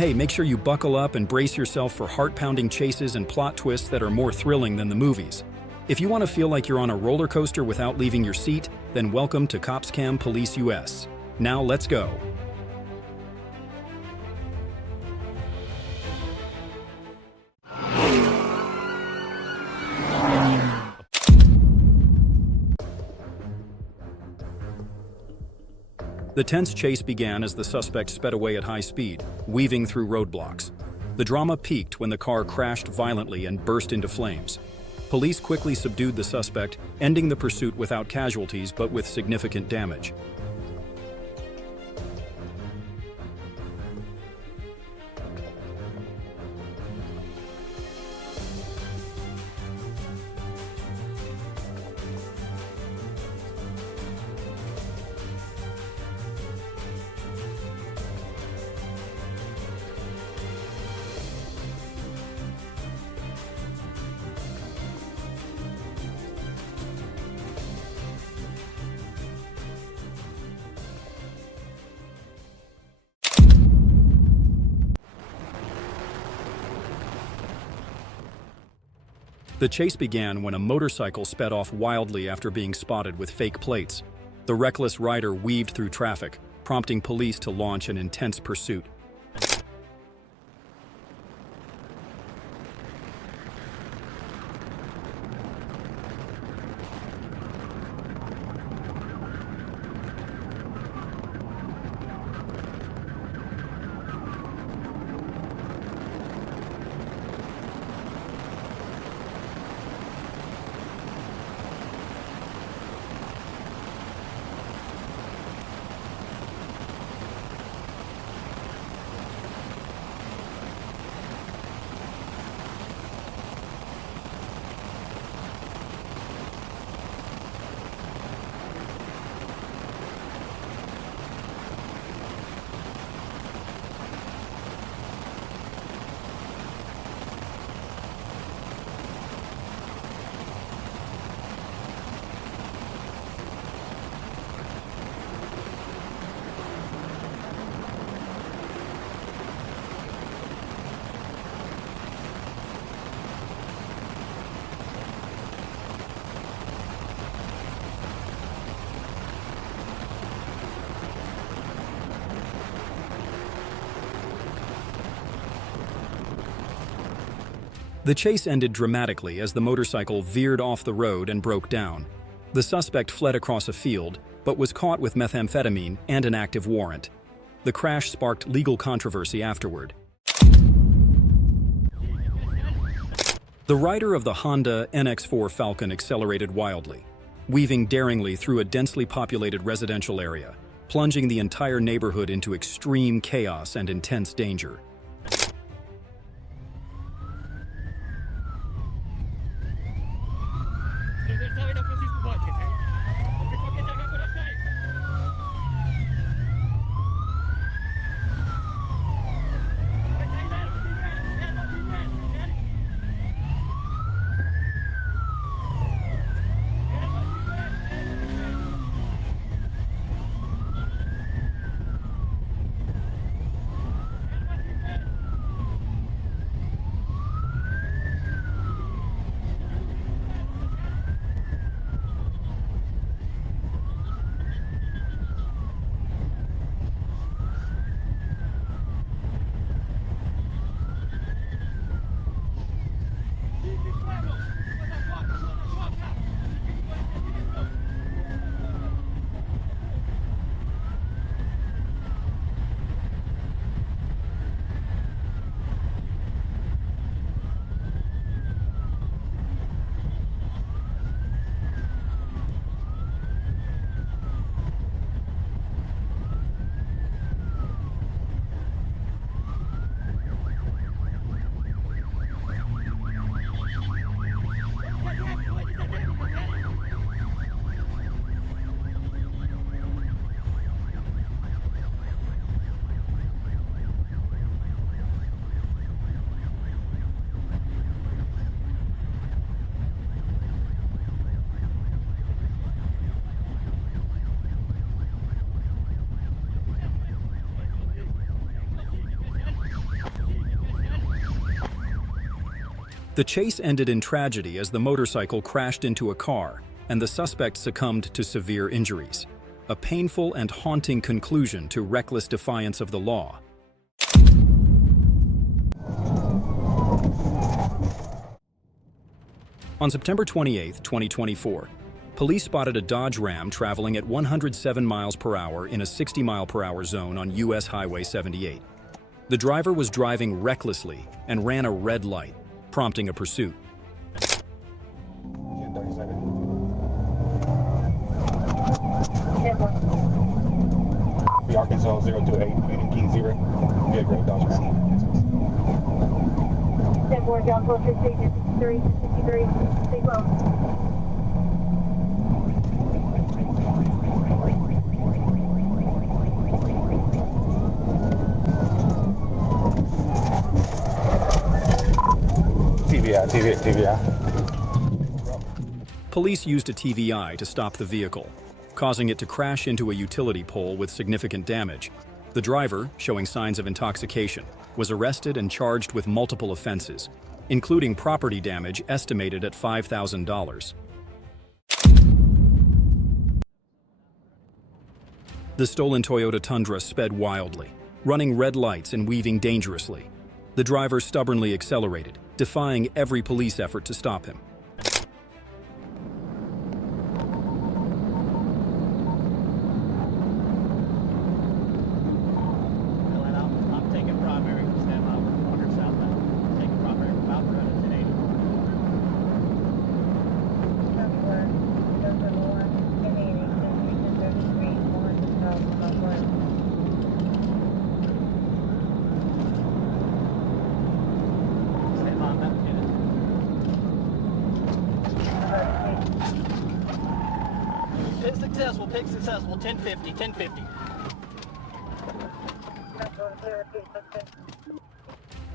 Hey, make sure you buckle up and brace yourself for heart-pounding chases and plot twists that are more thrilling than the movies. If you want to feel like you're on a roller coaster without leaving your seat, then welcome to COPSCAM Police US. Now let's go. The tense chase began as the suspect sped away at high speed, weaving through roadblocks. The drama peaked when the car crashed violently and burst into flames. Police quickly subdued the suspect, ending the pursuit without casualties but with significant damage. The chase began when a motorcycle sped off wildly after being spotted with fake plates. The reckless rider weaved through traffic, prompting police to launch an intense pursuit. The chase ended dramatically as the motorcycle veered off the road and broke down. The suspect fled across a field, but was caught with methamphetamine and an active warrant. The crash sparked legal controversy afterward. The rider of the Honda NX4 Falcon accelerated wildly, weaving daringly through a densely populated residential area, plunging the entire neighborhood into extreme chaos and intense danger. The chase ended in tragedy as the motorcycle crashed into a car and the suspect succumbed to severe injuries. A painful and haunting conclusion to reckless defiance of the law. On September 28, 2024, police spotted a Dodge Ram traveling at 107 miles per hour in a 60 mile per hour zone on US Highway 78. The driver was driving recklessly and ran a red light, prompting a pursuit. Arkansas 028, Union King 0. Yeah, great Dodge Ram. 10-4, John 415, 53, 53, stay close. TVI. Police used a TVI to stop the vehicle, causing it to crash into a utility pole with significant damage. The driver, showing signs of intoxication, was arrested and charged with multiple offenses, including property damage estimated at $5,000. The stolen Toyota Tundra sped wildly, running red lights and weaving dangerously. The driver stubbornly accelerated, defying every police effort to stop him. I'm taking primary, stand by 100 southbound. Taking primary from Mount Road at 1080. Stand by, I'm about to get it. Pick successful, 1050, 1050.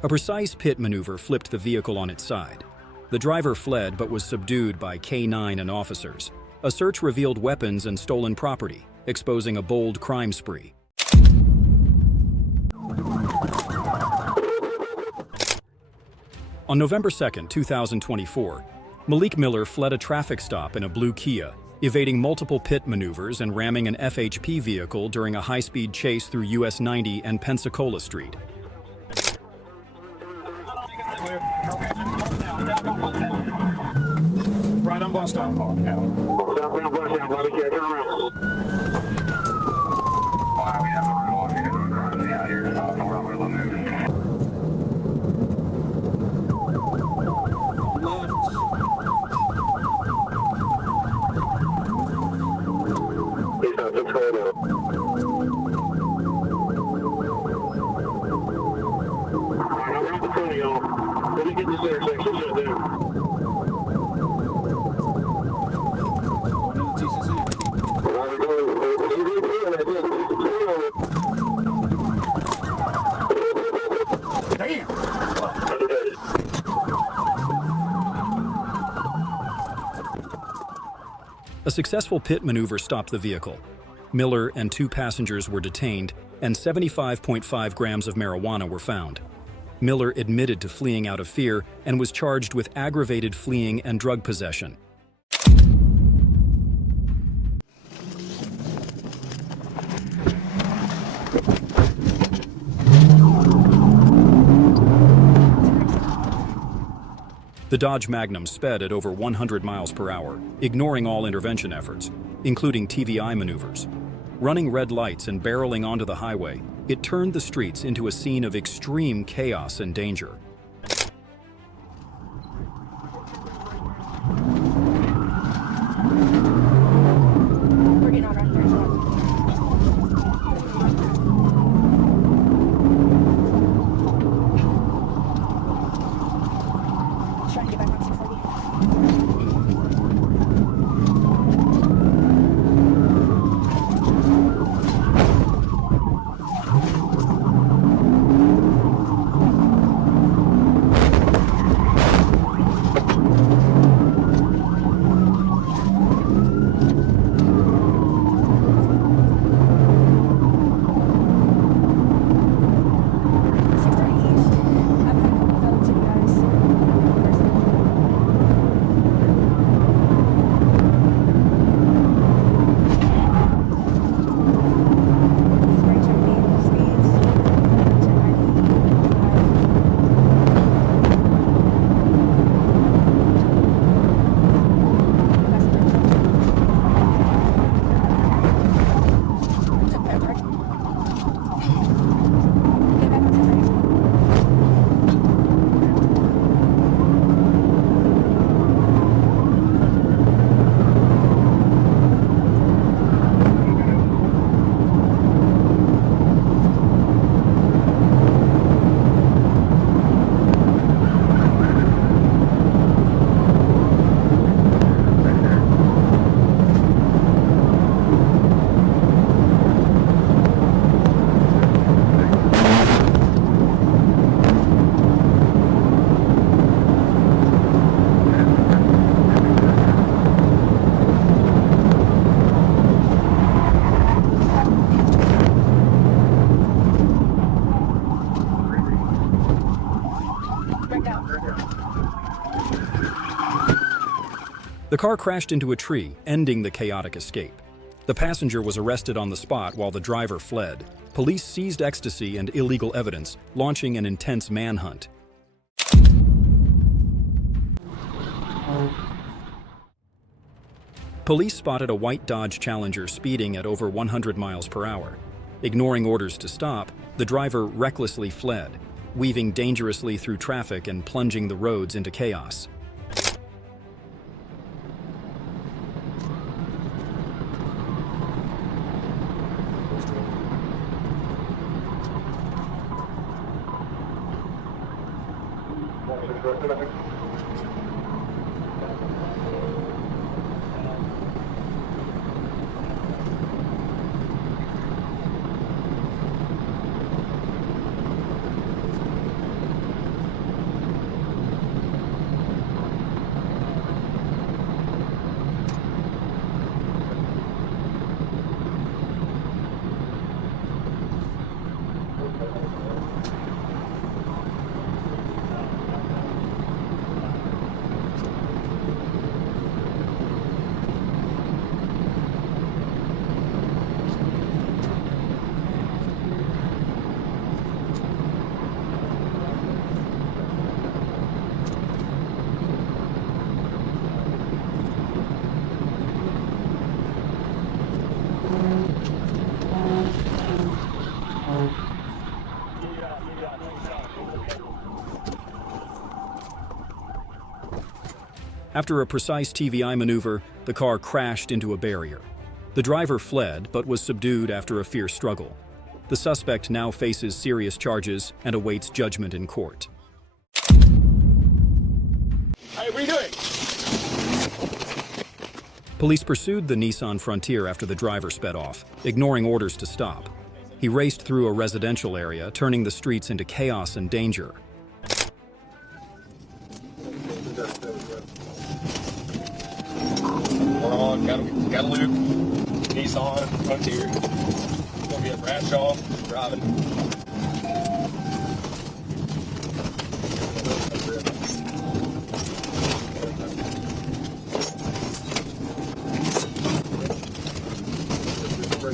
A precise pit maneuver flipped the vehicle on its side. The driver fled but was subdued by K9 and officers. A search revealed weapons and stolen property, exposing a bold crime spree. On November 2, 2024, Malik Miller fled a traffic stop in a blue Kia, evading multiple pit maneuvers and ramming an FHP vehicle during a high-speed chase through US 90 and Pensacola Street. Right on bus stop. A successful pit maneuver stopped the vehicle. Miller and 2 passengers were detained, and 75.5 grams of marijuana were found. Miller admitted to fleeing out of fear and was charged with aggravated fleeing and drug possession. The Dodge Magnum sped at over 100 miles per hour, ignoring all intervention efforts, including TVI maneuvers. Running red lights and barreling onto the highway, it turned the streets into a scene of extreme chaos and danger. We're getting on right there, trying to get back on 640. The car crashed into a tree, ending the chaotic escape. The passenger was arrested on the spot while the driver fled. Police seized ecstasy and illegal evidence, launching an intense manhunt. Police spotted a white Dodge Challenger speeding at over 100 miles per hour. Ignoring orders to stop, the driver recklessly fled, weaving dangerously through traffic and plunging the roads into chaos. After a precise TVI maneuver, the car crashed into a barrier. The driver fled but was subdued after a fierce struggle. The suspect now faces serious charges and awaits judgment in court. Hey, what are you doing? Police pursued the Nissan Frontier after the driver sped off, ignoring orders to stop. He raced through a residential area, turning the streets into chaos and danger. We're on, got a loop, Nissan Frontier. Gonna be at Bradshaw, driving. We're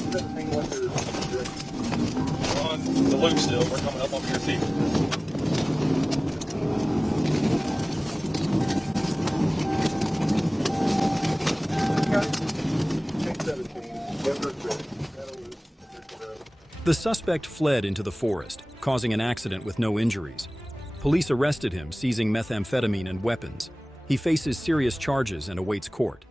on the loop still, we're coming up on your feet. The suspect fled into the forest, causing an accident with no injuries. Police arrested him, seizing methamphetamine and weapons. He faces serious charges and awaits court.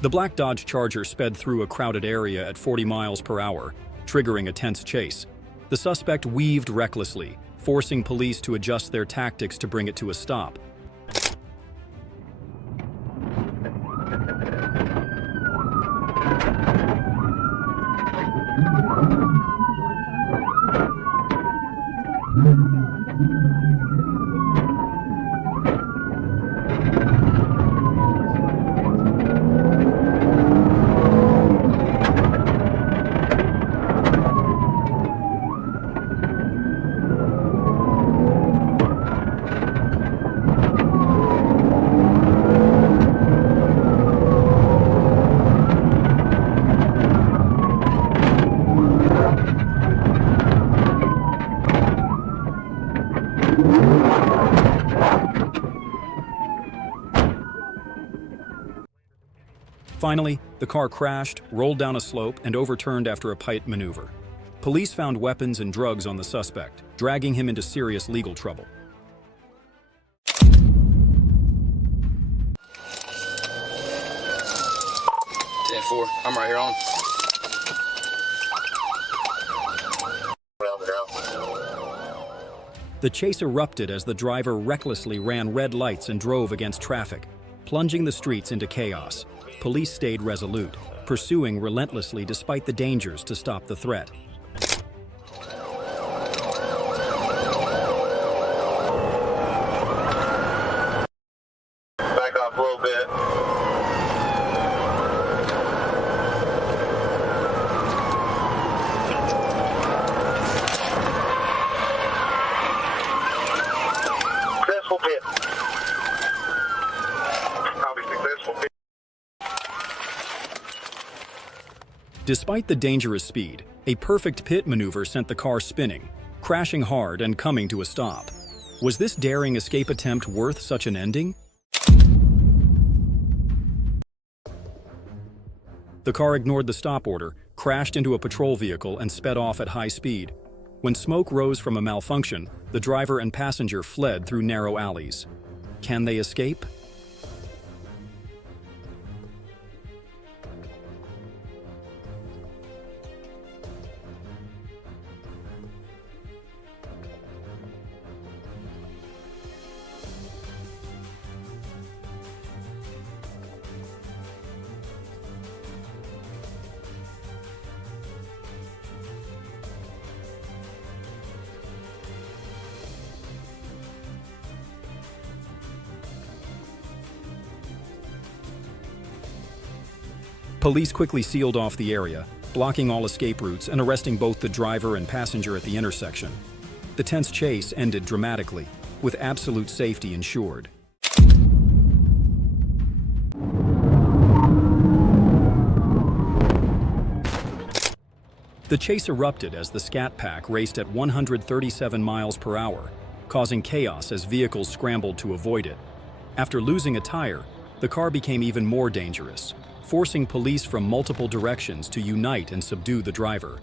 The black Dodge Charger sped through a crowded area at 40 miles per hour, triggering a tense chase. The suspect weaved recklessly, forcing police to adjust their tactics to bring it to a stop. Finally, the car crashed, rolled down a slope, and overturned after a tight maneuver. Police found weapons and drugs on the suspect, dragging him into serious legal trouble. 10-4, I'm right here on. The chase erupted as the driver recklessly ran red lights and drove against traffic, plunging the streets into chaos. Police stayed resolute, pursuing relentlessly despite the dangers to stop the threat. Back off a little bit. Despite the dangerous speed, a perfect pit maneuver sent the car spinning, crashing hard and coming to a stop. Was this daring escape attempt worth such an ending? The car ignored the stop order, crashed into a patrol vehicle, and sped off at high speed. When smoke rose from a malfunction, the driver and passenger fled through narrow alleys. Can they escape? Police quickly sealed off the area, blocking all escape routes and arresting both the driver and passenger at the intersection. The tense chase ended dramatically, with absolute safety ensured. The chase erupted as the Scat Pack raced at 137 miles per hour, causing chaos as vehicles scrambled to avoid it. After losing a tire, the car became even more dangerous, forcing police from multiple directions to unite and subdue the driver.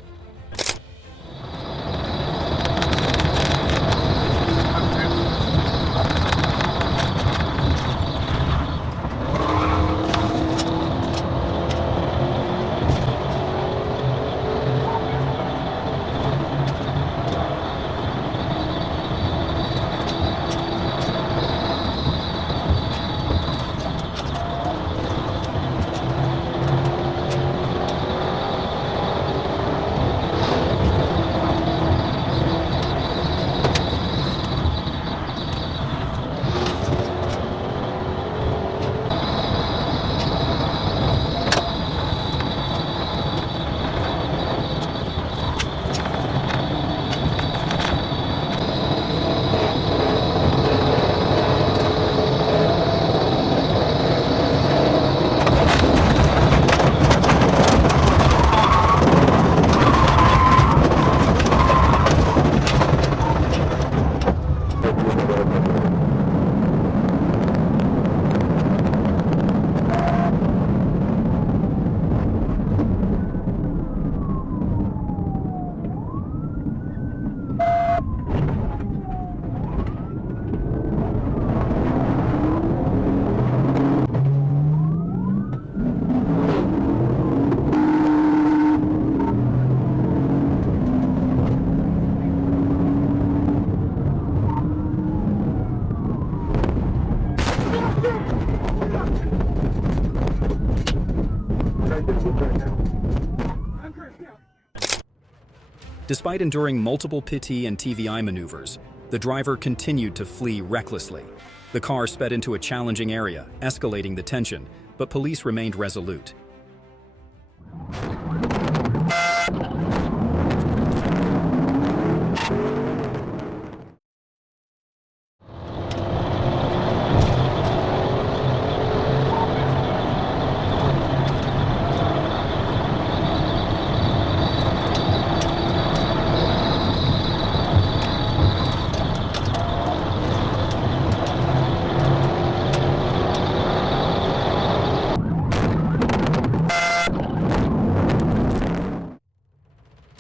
Despite enduring multiple PT and TVI maneuvers, the driver continued to flee recklessly. The car sped into a challenging area, escalating the tension, but police remained resolute.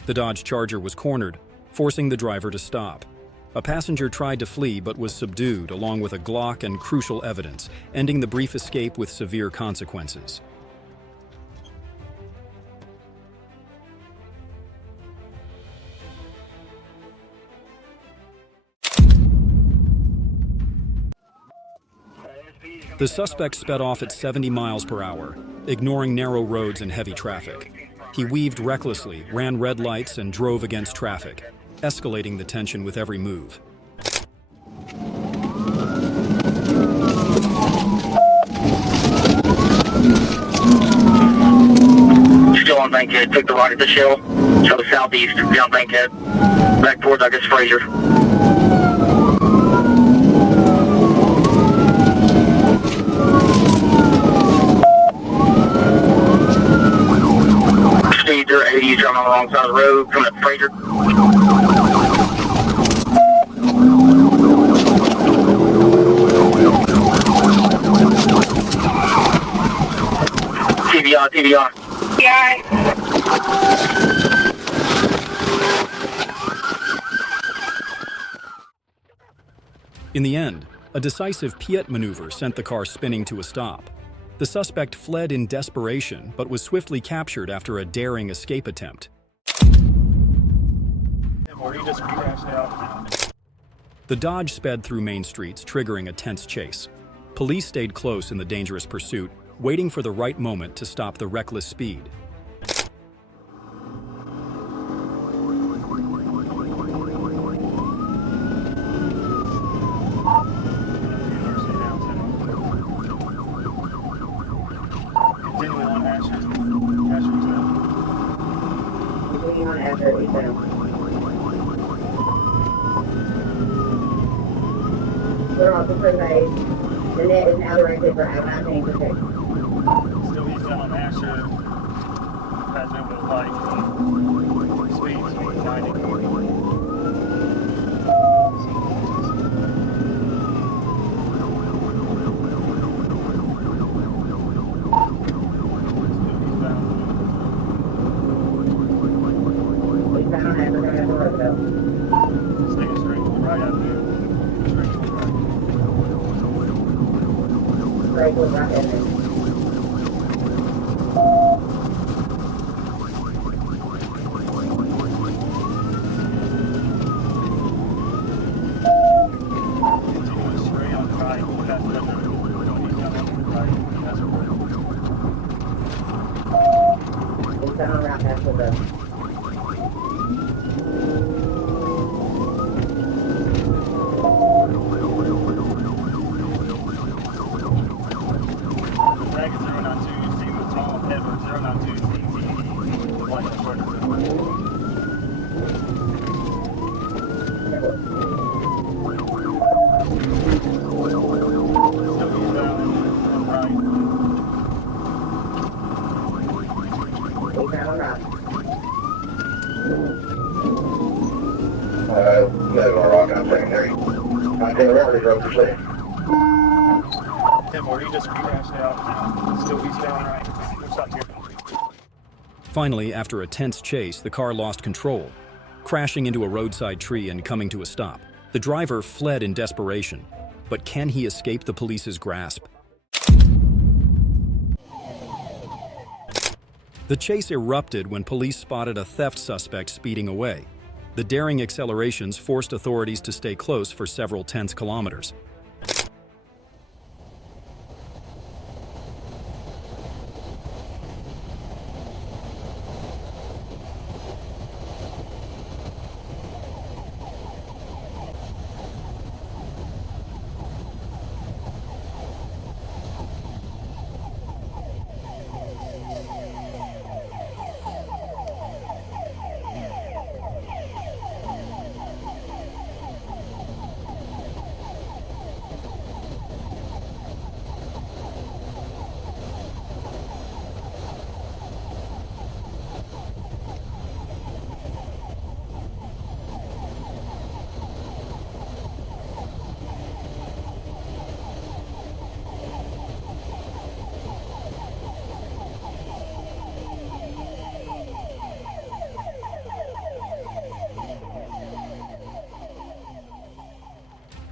The Dodge Charger was cornered, forcing the driver to stop. A passenger tried to flee but was subdued along with a Glock and crucial evidence, ending the brief escape with severe consequences. The suspect sped off at 70 miles per hour, ignoring narrow roads and heavy traffic. He weaved recklessly, ran red lights, and drove against traffic, escalating the tension with every move. Still on Bankhead, took the right at the shell, so southeast, down Bankhead, back towards, I guess, Fraser. Speed wrong side of the road, coming up Fraser. TV on, TV on. Yeah. In the end, a decisive piet maneuver sent the car spinning to a stop. The suspect fled in desperation, but was swiftly captured after a daring escape attempt. Or he just crashed out. The Dodge sped through main streets, triggering a tense chase. Police stayed close in the dangerous pursuit, waiting for the right moment to stop the reckless speed. We're also surveyed. The net is now directed for Amaizing protection. Still eastbound on Asher. Has been with light. Speed 90. Eastbound on Asher, going to Rooftop. Staying straight to the right out there. Straight to the right. Straight to the right and then. Continuing straight on the right. That's the going eastbound on the right. That's the road. Eastbound on right past the road. Dragon 092, Steve with Tom, Edward 092, DT, White Short. Still eastbound on right. Eastbound on right. You guys want to rock on secondary. I think we're already drove for safe. Or he just crashed out. Still eastbound right. Looks like here. Finally, after a tense chase, the car lost control, crashing into a roadside tree and coming to a stop. The driver fled in desperation, but can he escape the police's grasp? The chase erupted when police spotted a theft suspect speeding away. The daring accelerations forced authorities to stay close for several tense kilometers.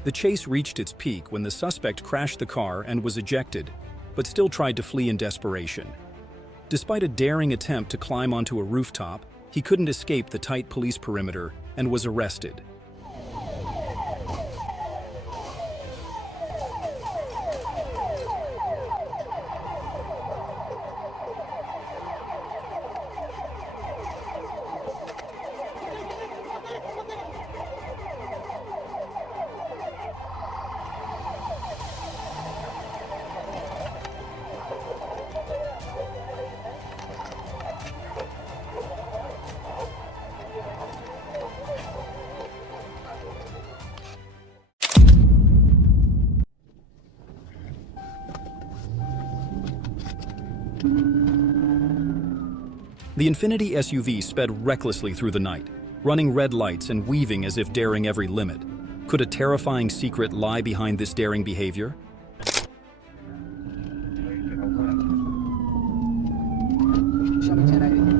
The chase reached its peak when the suspect crashed the car and was ejected, but still tried to flee in desperation. Despite a daring attempt to climb onto a rooftop, he couldn't escape the tight police perimeter and was arrested. The Infiniti SUV sped recklessly through the night, running red lights and weaving as if daring every limit. Could a terrifying secret lie behind this daring behavior? Show me 1080.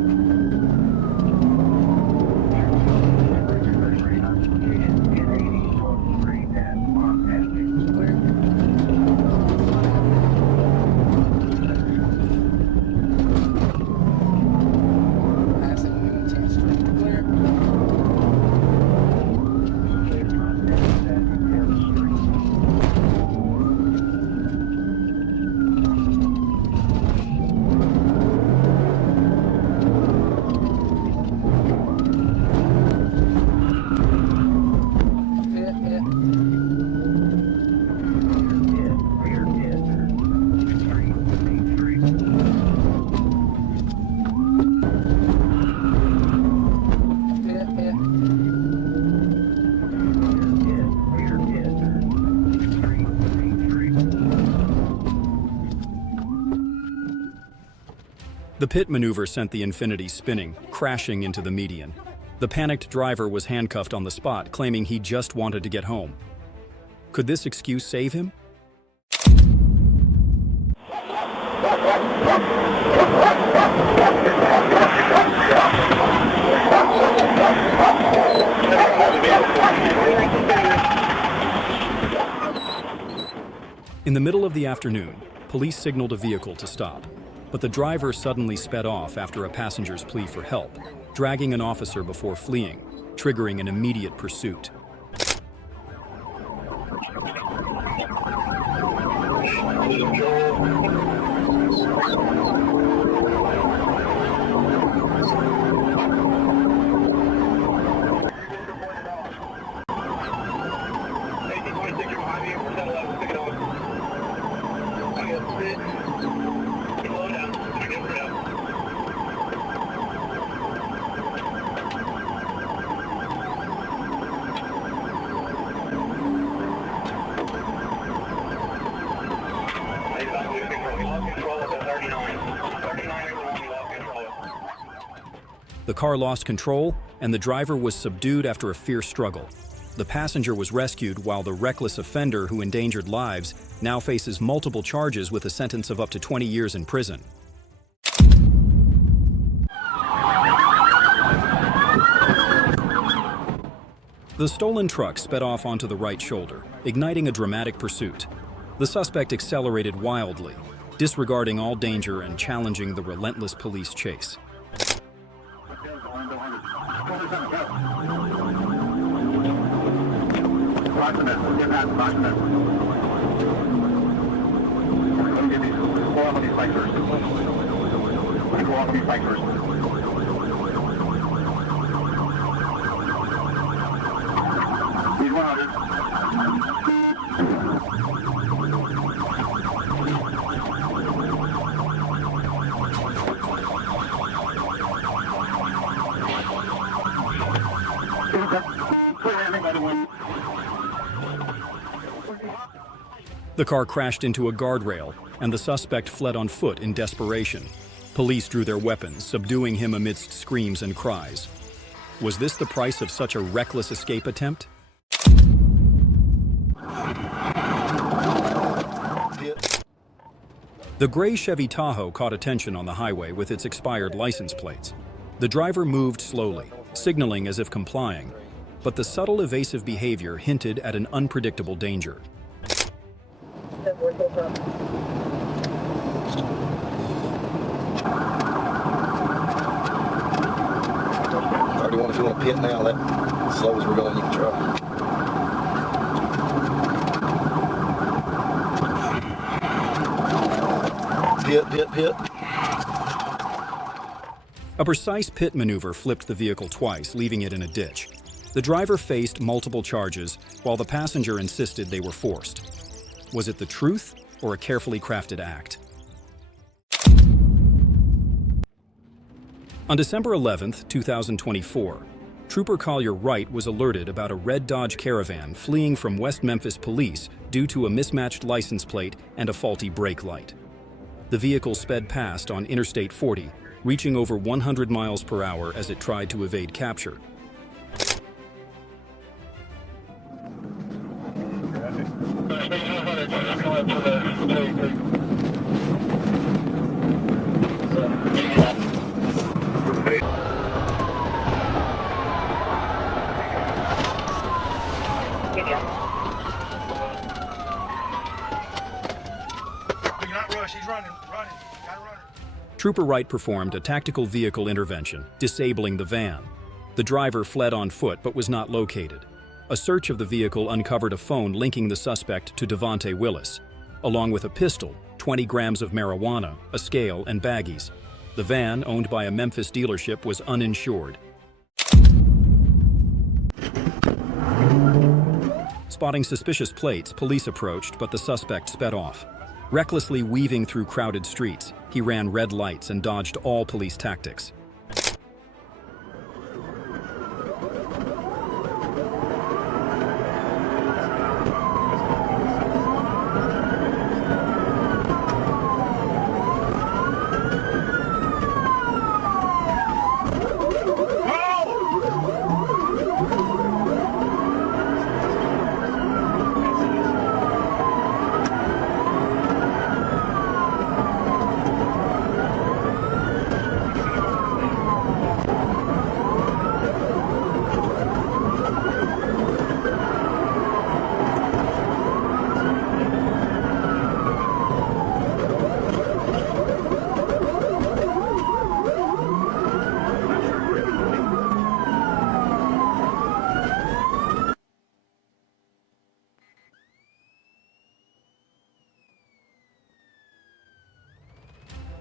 The pit maneuver sent the Infiniti spinning, crashing into the median. The panicked driver was handcuffed on the spot, claiming he just wanted to get home. Could this excuse save him? In the middle of the afternoon, police signaled a vehicle to stop. But the driver suddenly sped off after a passenger's plea for help, dragging an officer before fleeing, triggering an immediate pursuit. The car lost control, and the driver was subdued after a fierce struggle. The passenger was rescued while the reckless offender who endangered lives now faces multiple charges with a sentence of up to 20 years in prison. The stolen truck sped off onto the right shoulder, igniting a dramatic pursuit. The suspect accelerated wildly, disregarding all danger and challenging the relentless police chase. The car crashed into a guardrail, and the suspect fled on foot in desperation. Police drew their weapons, subduing him amidst screams and cries. Was this the price of such a reckless escape attempt? The gray Chevy Tahoe caught attention on the highway with its expired license plates. The driver moved slowly, signaling as if complying, but the subtle evasive behavior hinted at an unpredictable danger. $31 if you want to pit now, that as slow as we're going, you can try. Pit. A precise pit maneuver flipped the vehicle twice, leaving it in a ditch. The driver faced multiple charges, while the passenger insisted they were forced. Was it the truth or a carefully crafted act? On December 11, 2024, Trooper Collier Wright was alerted about a red Dodge Caravan fleeing from West Memphis police due to a mismatched license plate and a faulty brake light. The vehicle sped past on Interstate 40, reaching over 100 miles per hour as it tried to evade capture. Trooper Wright performed a tactical vehicle intervention, disabling the van. The driver fled on foot but was not located. A search of the vehicle uncovered a phone linking the suspect to Devontae Willis, along with a pistol, 20 grams of marijuana, a scale, and baggies. The van, owned by a Memphis dealership, was uninsured. Spotting suspicious plates, police approached, but the suspect sped off. Recklessly weaving through crowded streets, he ran red lights and dodged all police tactics.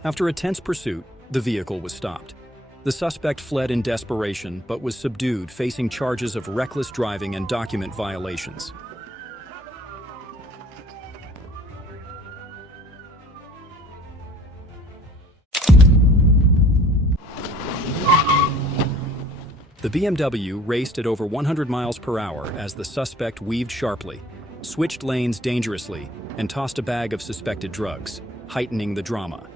After a tense pursuit, the vehicle was stopped. The suspect fled in desperation but was subdued, facing charges of reckless driving and document violations. The BMW raced at over 100 miles per hour as the suspect weaved sharply, switched lanes dangerously, and tossed a bag of suspected drugs, heightening the drama.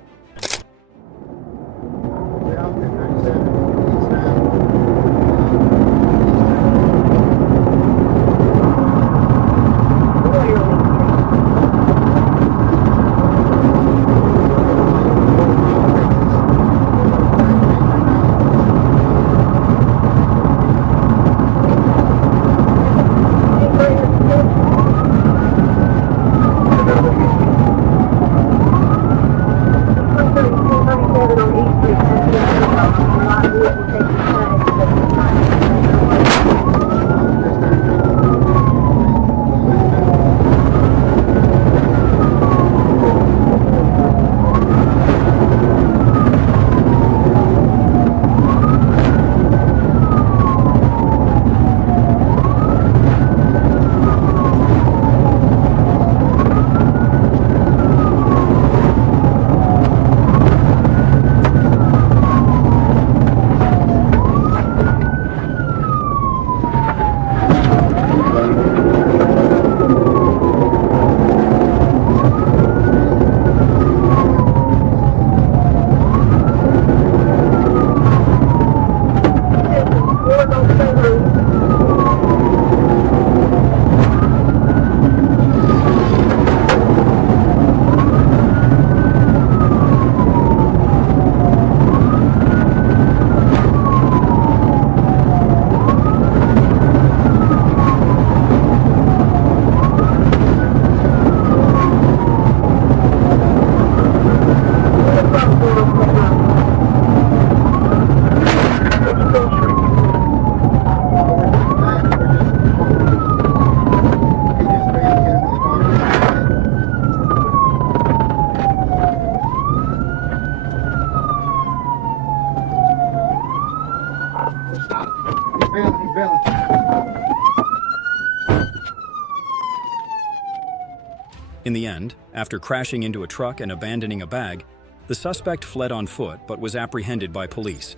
In the end, after crashing into a truck and abandoning a bag, the suspect fled on foot but was apprehended by police.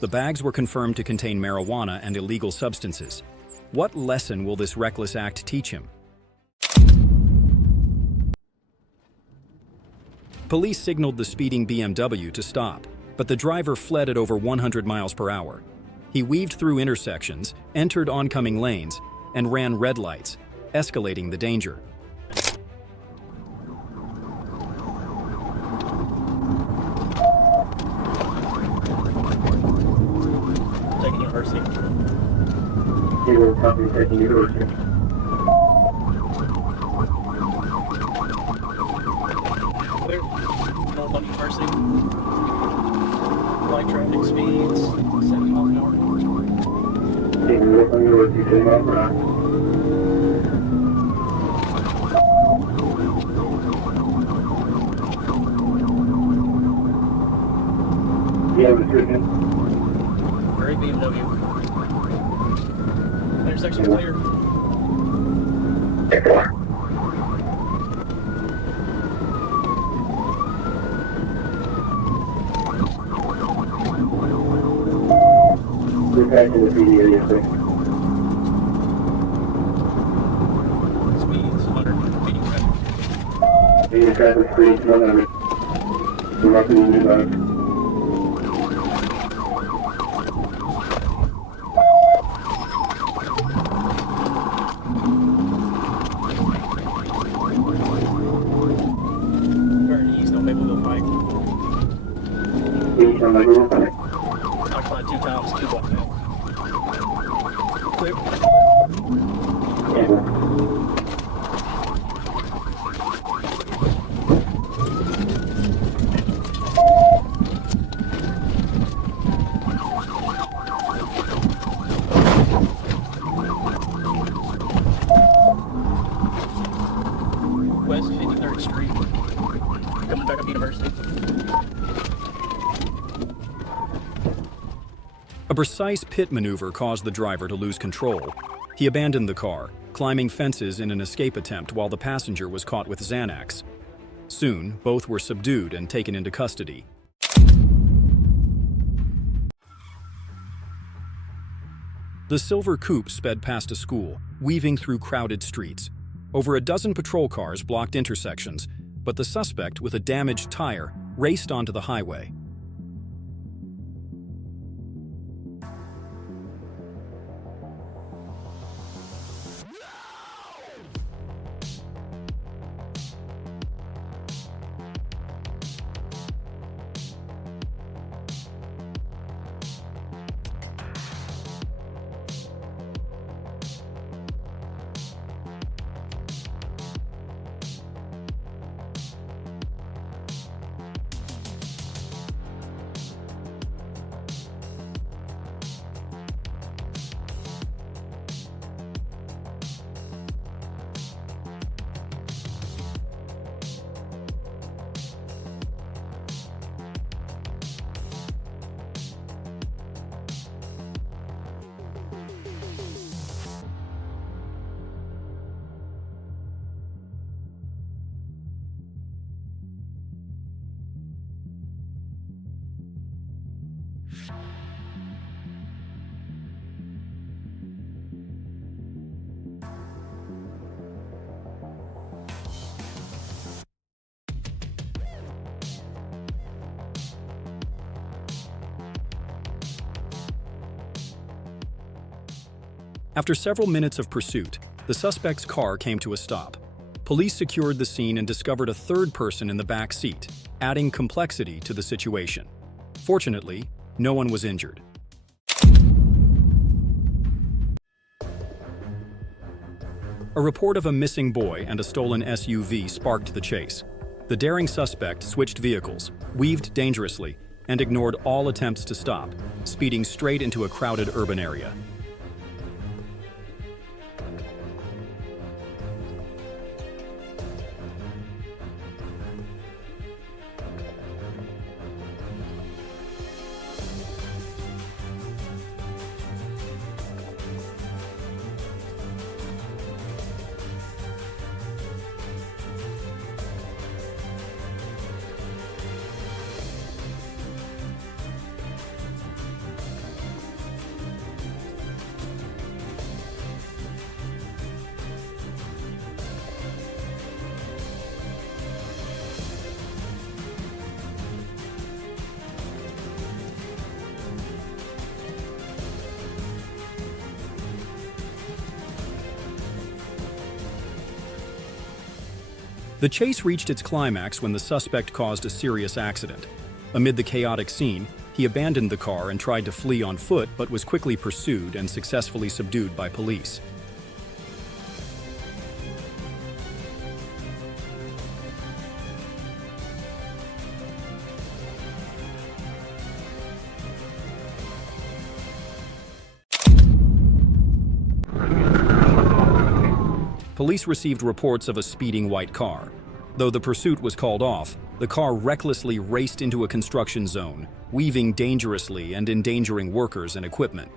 The bags were confirmed to contain marijuana and illegal substances. What lesson will this reckless act teach him? Police signaled the speeding BMW to stop. but the driver fled at over 100 miles per hour. He weaved through intersections, entered oncoming lanes, and ran red lights, escalating the danger. Taking University. Zero copy, taking University. Clear. North on University. Light traffic speeds, 70 miles an hour. Taking North on University, 10 miles per hour. You have a description? Gray BMW. Intersection clear. Check 4. We're back in the PD area, please. Speeds 100. Medium traffic. Medium traffic, speed 100. We're up in the new line. Turn east on Mapleville Pike. East on Magnum. Occupied 2 times, 2 blocks now. Clear. West 53rd Street. Coming back up University. A precise pit maneuver caused the driver to lose control. He abandoned the car, climbing fences in an escape attempt while the passenger was caught with Xanax. Soon, both were subdued and taken into custody. The silver coupe sped past a school, weaving through crowded streets. Over a dozen patrol cars blocked intersections, but the suspect, with a damaged tire, raced onto the highway. After several minutes of pursuit, the suspect's car came to a stop. Police secured the scene and discovered a third person in the back seat, adding complexity to the situation. Fortunately, no one was injured. A report of a missing boy and a stolen SUV sparked the chase. The daring suspect switched vehicles, weaved dangerously, and ignored all attempts to stop, speeding straight into a crowded urban area. The chase reached its climax when the suspect caused a serious accident. Amid the chaotic scene, he abandoned the car and tried to flee on foot but was quickly pursued and successfully subdued by police. Police received reports of a speeding white car. Though the pursuit was called off, the car recklessly raced into a construction zone, weaving dangerously and endangering workers and equipment.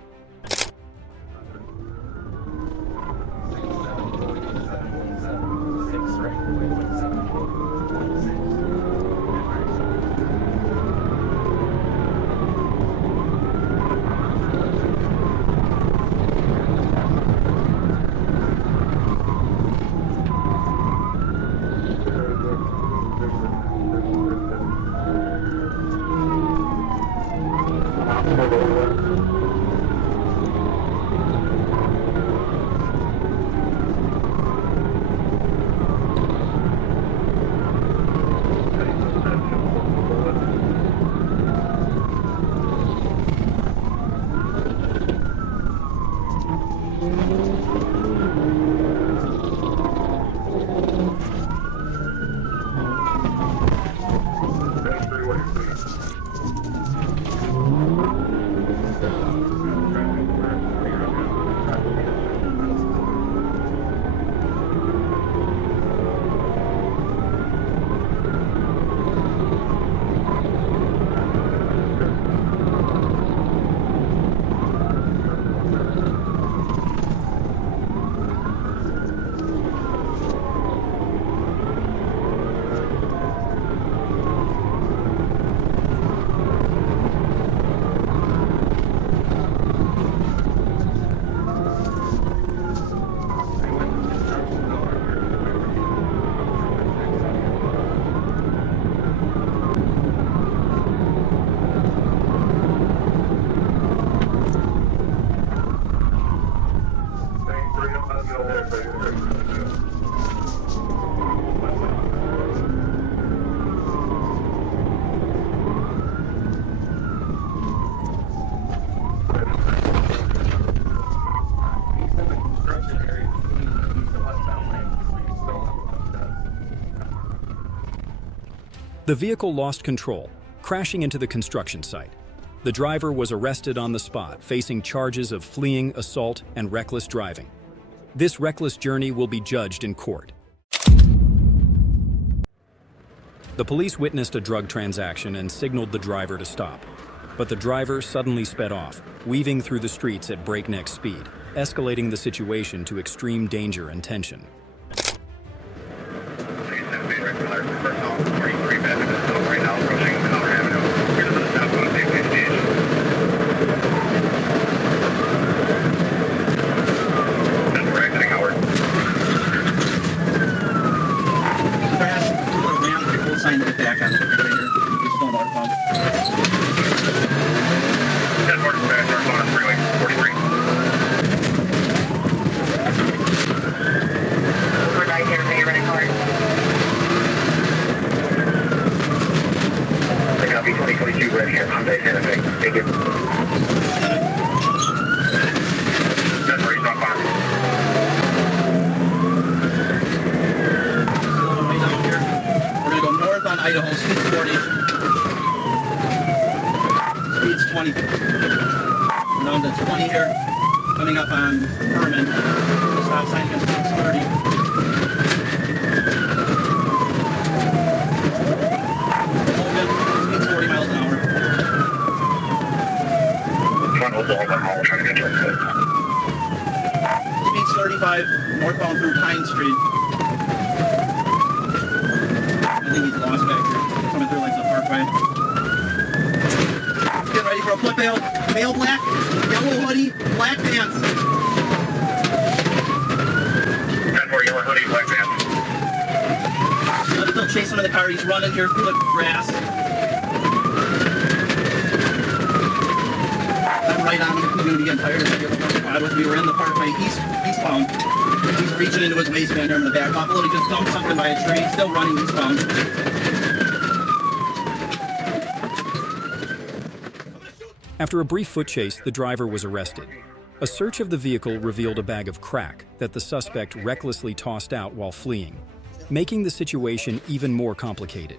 The vehicle lost control, crashing into the construction site. The driver was arrested on the spot, facing charges of fleeing, assault, and reckless driving. This reckless journey will be judged in court. The police witnessed a drug transaction and signaled the driver to stop. But the driver suddenly sped off, weaving through the streets at breakneck speed, escalating the situation to extreme danger and tension. Idaho, speed's 40. Speed's 20. Down to 20 here. Coming up on Herman. The stop sign is speed's 30. Logan, speed's 40 miles an hour. Speed's 35, northbound through Pine Street. I think he's lost back here. Coming through like the parkway. Get ready for a flip bail. Male black, yellow hoodie, black pants. 10-4, yellow hoodie, black pants. Let's still chase him in the car. He's running here through the grass. I'm right on him. He's going to be getting tired of the squad. We were in the parkway eastbound. He's reaching into his waistband. I'm going to back off a little. He just dumped something by a tree. He's still running his phone. After a brief foot chase, the driver was arrested. A search of the vehicle revealed a bag of crack that the suspect recklessly tossed out while fleeing, making the situation even more complicated.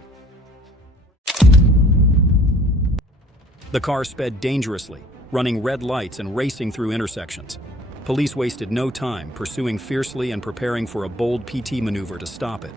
The car sped dangerously, running red lights and racing through intersections. Police wasted no time pursuing fiercely and preparing for a bold PT maneuver to stop it.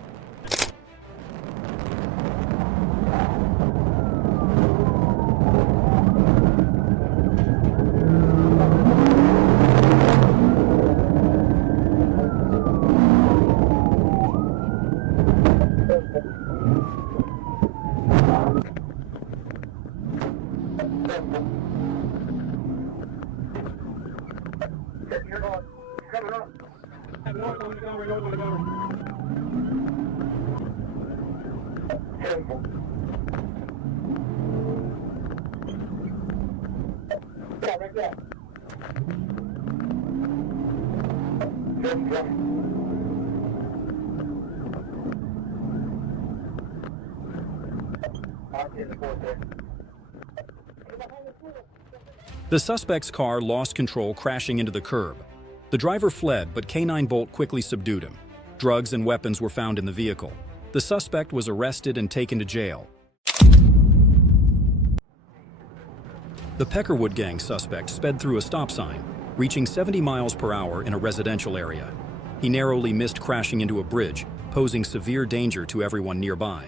The suspect's car lost control, crashing into the curb. The driver fled, but K9 Bolt quickly subdued him. Drugs and weapons were found in the vehicle. The suspect was arrested and taken to jail. The Peckerwood gang suspect sped through a stop sign, reaching 70 miles per hour in a residential area. He narrowly missed crashing into a bridge, posing severe danger to everyone nearby.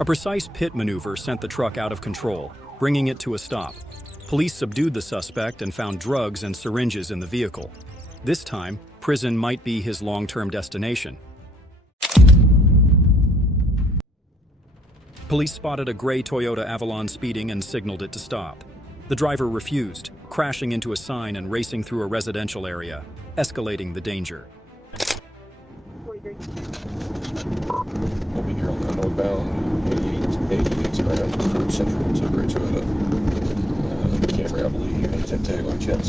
A precise pit maneuver sent the truck out of control, bringing it to a stop. Police subdued the suspect and found drugs and syringes in the vehicle. This time, prison might be his long-term destination. Police spotted a gray Toyota Avalon speeding and signaled it to stop. The driver refused, crashing into a sign and racing through a residential area, escalating the danger. We'll be here on the northbound 88 around Central to Great Toyota. Camera, I believe, and 10 tag on Chad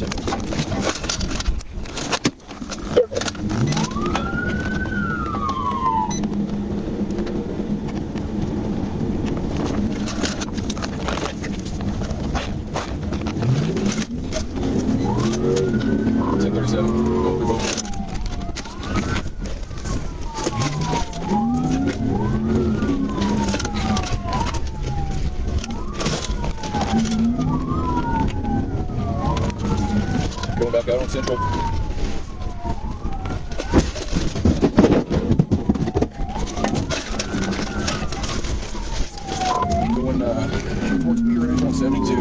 back out on Central. Going towards B range on 72.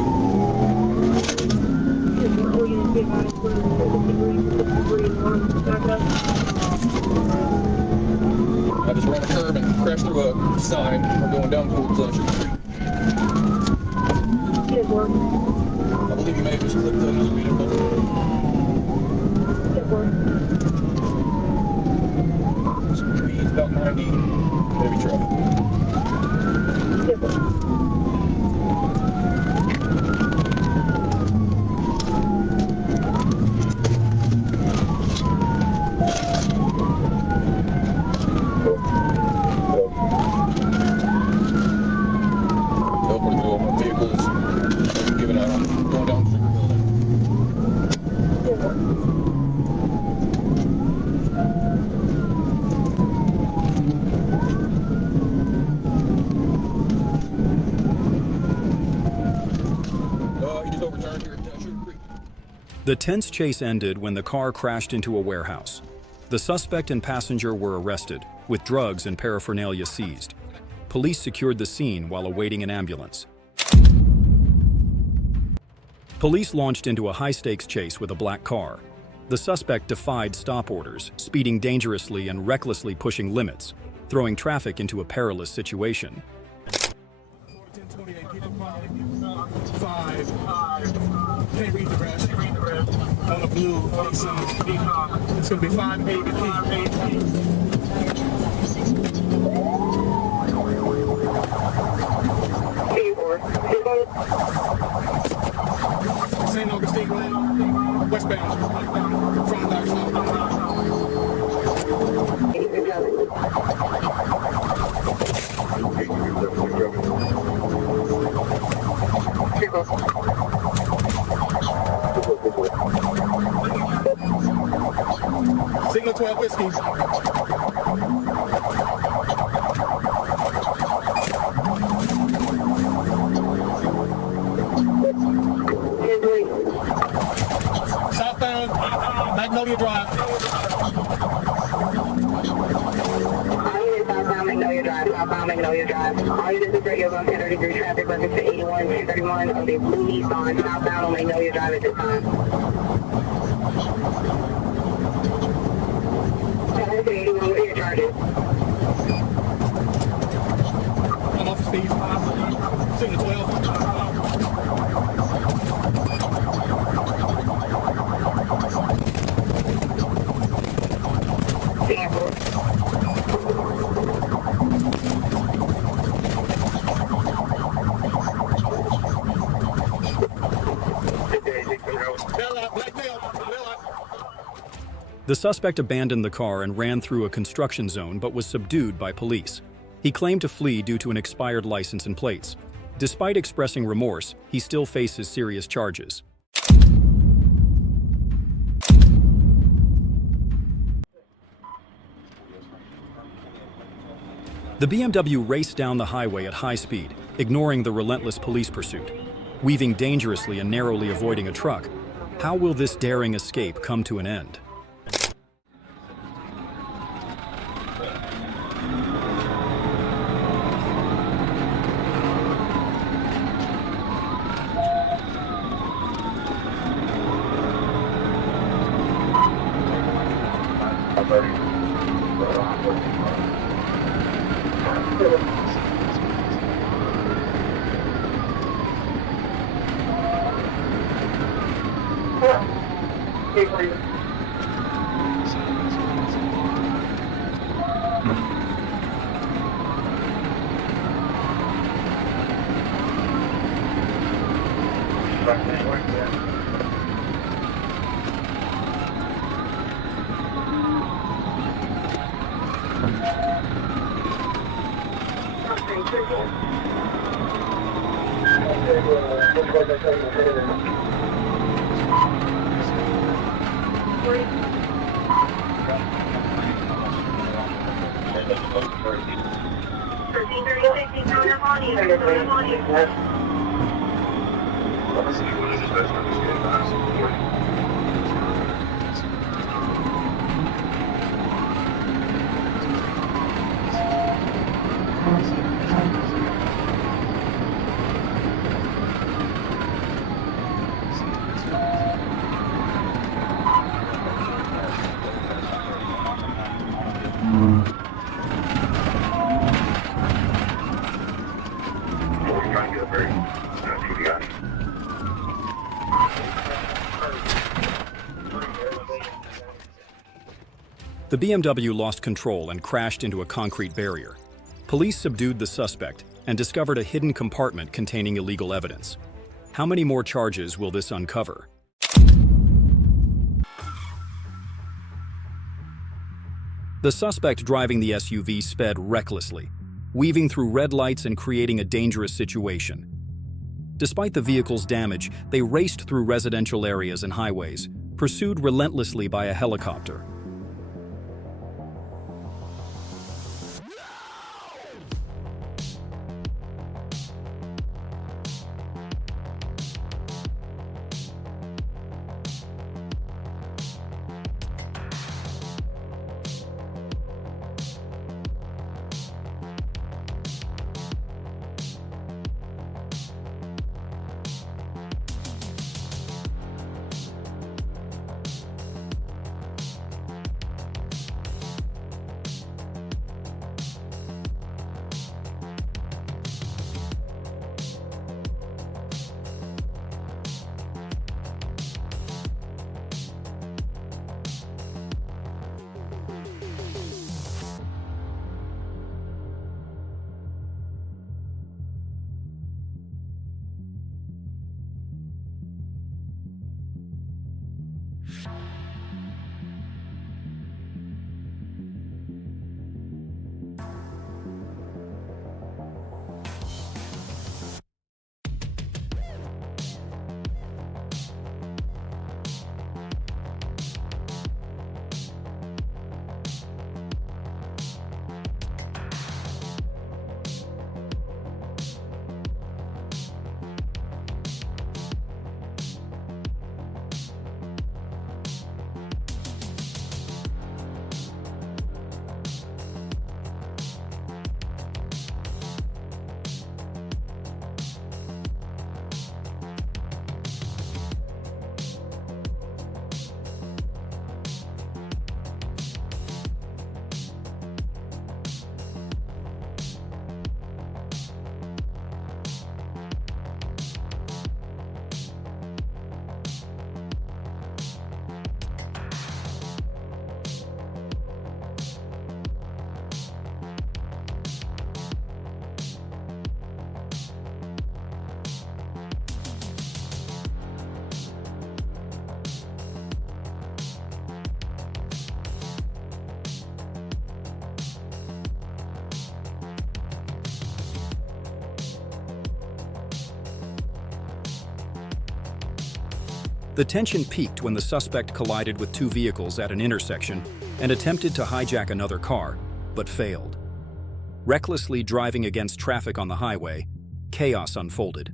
I just ran a curb and crashed through a sign. We're going down towards Sugar Street. I believe you may have just clipped the speed limit. Speed's about 90, heavy traffic. Vehicles giving out on going down Sugar Hill. The tense chase ended when the car crashed into a warehouse. The suspect and passenger were arrested, with drugs and paraphernalia seized. Police secured the scene while awaiting an ambulance. Police launched into a high-stakes chase with a black car. The suspect defied stop orders, speeding dangerously and recklessly pushing limits, throwing traffic into a perilous situation. 1028, keep it quiet. 5. Can't read the rest. On the blue, Nissan. It's going to be 580. St. Augustine Road, westbound, front back Signal 12 Whiskies. Southbound Magnolia Drive. Southbound Magnolia Drive. All units of radio on 10 degree traffic reference to 81 231 of the blue Nissan southbound on Magnolia Drive at this time. 81, what are your charges? I'm off the speed. Signal 12. The suspect abandoned the car and ran through a construction zone but was subdued by police. He claimed to flee due to an expired license and plates. Despite expressing remorse, he still faces serious charges. The BMW raced down the highway at high speed, ignoring the relentless police pursuit. Weaving dangerously and narrowly avoiding a truck, how will this daring escape come to an end? The BMW lost control and crashed into a concrete barrier. Police subdued the suspect and discovered a hidden compartment containing illegal evidence. How many more charges will this uncover? The suspect driving the SUV sped recklessly, weaving through red lights and creating a dangerous situation. Despite the vehicle's damage, they raced through residential areas and highways, pursued relentlessly by a helicopter. The tension peaked when the suspect collided with two vehicles at an intersection and attempted to hijack another car, but failed. Recklessly driving against traffic on the highway, chaos unfolded.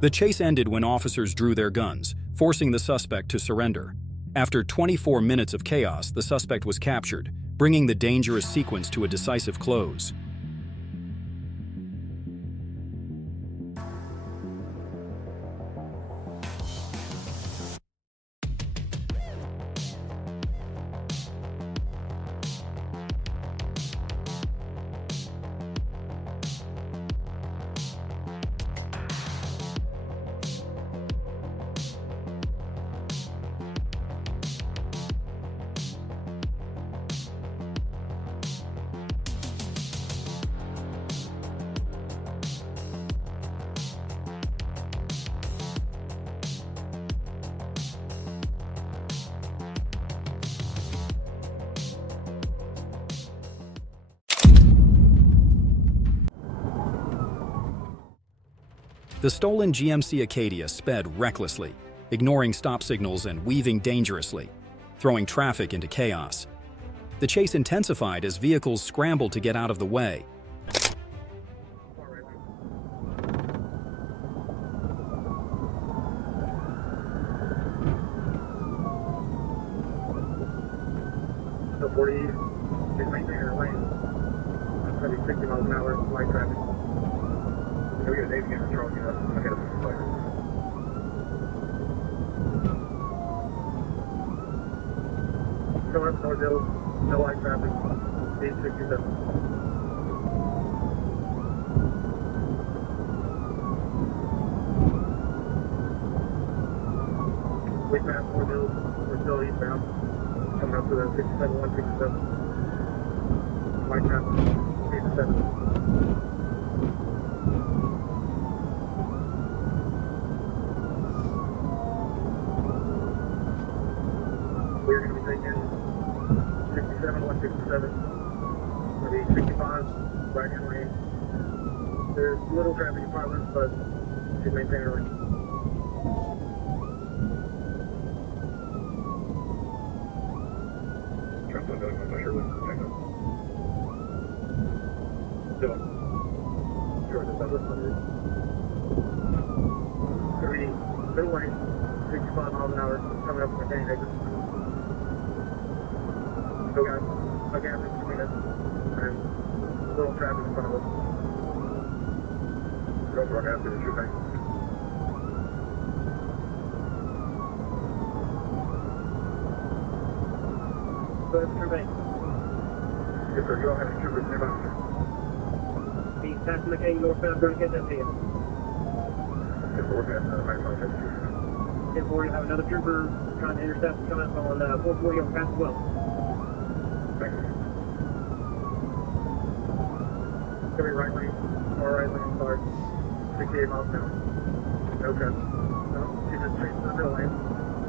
The chase ended when officers drew their guns, forcing the suspect to surrender. After 24 minutes of chaos, the suspect was captured, bringing the dangerous sequence to a decisive close. The stolen GMC Acadia sped recklessly, ignoring stop signals and weaving dangerously, throwing traffic into chaos. The chase intensified as vehicles scrambled to get out of the way. So 40 is maintaining our lane. That's going to be 60 miles an hour, light traffic. We got a Navy camera patrol, you know, I got a fire. Going up North Hill, no light traffic, 867. We're still eastbound. Coming up to the 67167. White traffic, 87. We're going to be taking 67, 167. Going to be 65, right hand lane. There's little traffic in front of us, but should maintain our lane. Middle lane, 65 miles an hour, coming up from the exit. So guys, no gas in between us, and little traffic in front of us. Go for our gas station, shoot back. So that's true, mate. Yes, sir, you all have a troopers nearby. He's passing the cane northbound, going to get that to you. Yes, sir, we're passing that Magnum. 1040, have another trooper trying to intercept coming up on 440 on pass as well. Thank you. It's going to be right lane, far right lane, start 68 miles an hour. No traffic. No, she's just straight to the middle lane.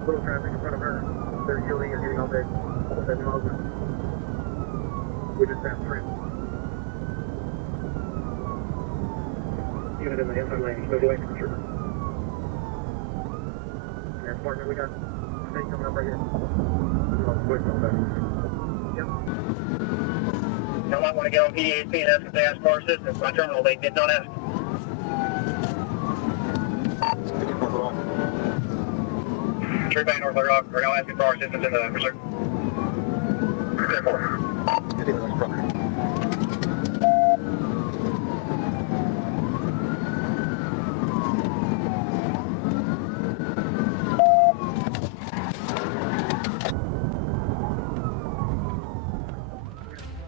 Little traffic in front of her. They're yielding and hitting all day. 70 miles an hour. We just passed Trent. Unit in the inside lane, move away from the trooper. And partner, we got state coming up right here. Yep. Y'all might want to get on PDAP and ask if they ask for assistance. My terminal, they don't ask. True Bank, North Rock, we're now asking for our assistance in the pursuit. 10-4. Get in on your property.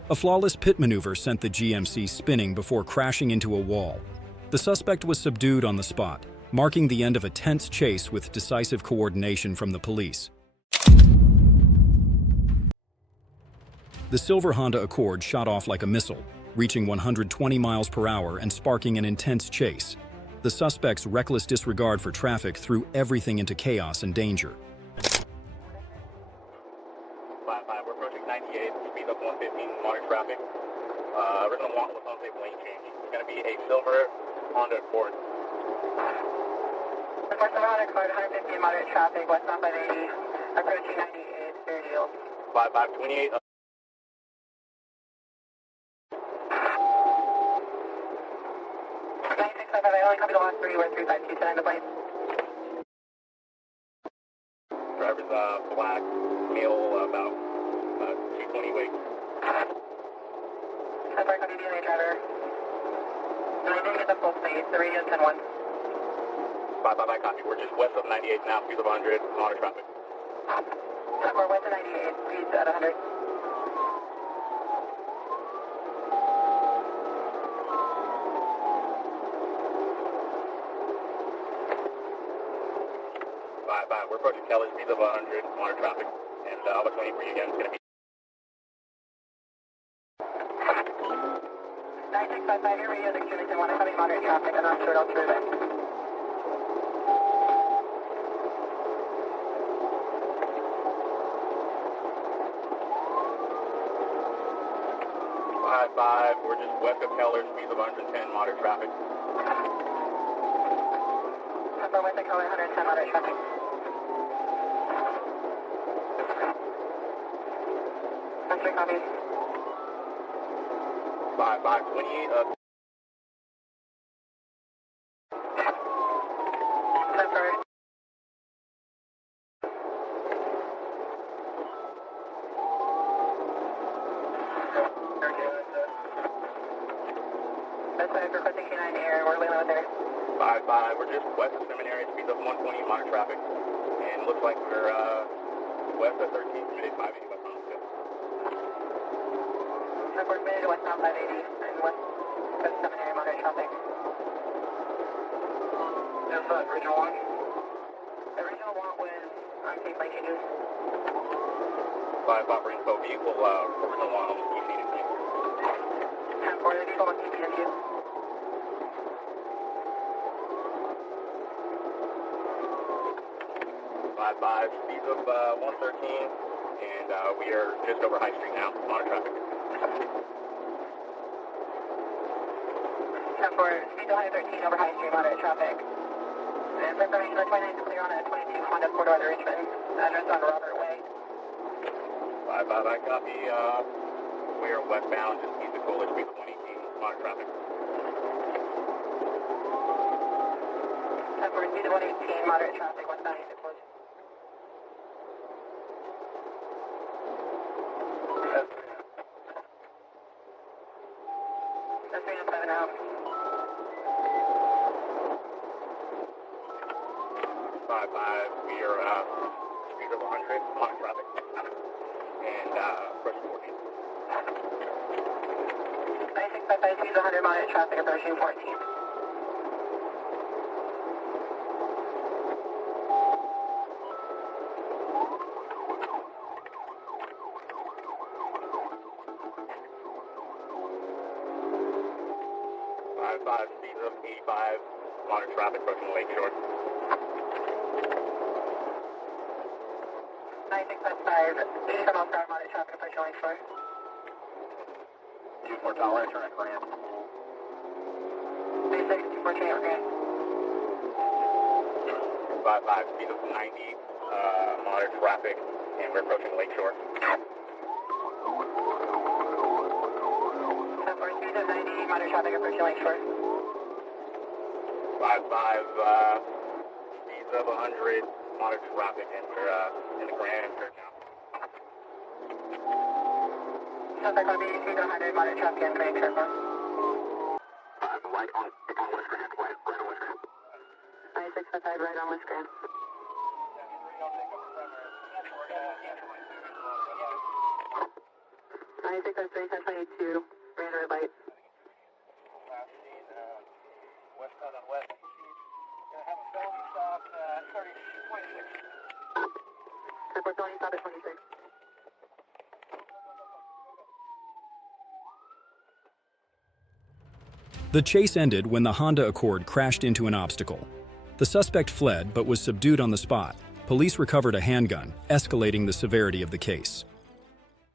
A flawless pit maneuver sent the GMC spinning before crashing into a wall. The suspect was subdued on the spot, marking the end of a tense chase with decisive coordination from the police. The silver Honda Accord shot off like a missile, reaching 120 miles per hour and sparking an intense chase. The suspect's reckless disregard for traffic threw everything into chaos and danger. 5-5, we're approaching 98, speed up 115, monitor traffic. Original want was unsafe lane change. It's going to be a silver Honda Accord. Unfortunately, Honda Accord, 115, moderate traffic, westbound 580, approaching 98, fair deal. 5-5, 28. 9655, I only copy the last 3, we're 352, tonight the plate. Driver's black, male, about 220 weight. I'm sorry, copy DNA driver. No, I didn't get the full speed, the radio's 10-1. 5-5, I copy. We're just west of 98 now, speed of 100, monitor traffic. We're west of 98, speeds at 100. 5-5, we're approaching Keller, speeds of 100, monitor traffic. And I'll be waiting for you again. It's going to be 9655, your radio's extremely 10-1, I'm having moderate traffic, I'm not sure I'll true that. 5-5, we're just west of Keller, speeds of 110, moderate traffic. We're west of Keller, 110, moderate traffic. That's your copy. 5-5, 28, Temporary. That's why we're requesting K9 air, we're leaving with there. 5-5, we're just west of Seminary, speeds of 120, monitor traffic. And looks like we're west of 13, committed 580 west on 6. We're committed westbound 580 and west of Seminary, moderate traffic. Yes, original one. The original want was unsafe lane changes. 5 for info vehicle, original 1 on the key feed. 10-4, the vehicle on key feed into you. 5 speeds of 113, and we are just over High Street now, monitor traffic. 10-4, speed to 113 over High Street, monitor traffic. And for information, the 29 is clear on a 22 Honda 4-door to Richmond, address on Robert Way. 5 I copy. We are westbound, just east of Coolidge, speed of 118, monitor traffic. 10-4, speed of 118, moderate traffic, westbound east of Coolidge. That's 3 and 7 out. 5 we are speed of 100, monitor traffic. And approach 14. 9655, speed of 100, moderate traffic, approaching 14. Speeds of 85, monitor traffic approaching Lakeshore. 9655, 87 miles per hour, monitor traffic, approaching Lakeshore. 24 Tower, turn at Grand. 36, 248, Grand. 5 speed of 90, monitor traffic, and we're approaching Lakeshore. 10-4, speed of 90, monitor traffic, approaching Lakeshore. 5 speeds of 100, monitor traffic, and we're in the Grand Church now. Southern copy, speed of 100, monitor traffic, and Grand Church. Right on West Grand, right on West Grand. 9655, right on West Grand. 9653, 1022, Grand red light. Westbound on West. Gonna have a felony stop at 26. 10-4, felony stop at 26. The chase ended when the Honda Accord crashed into an obstacle. The suspect fled but was subdued on the spot. Police recovered a handgun, escalating the severity of the case.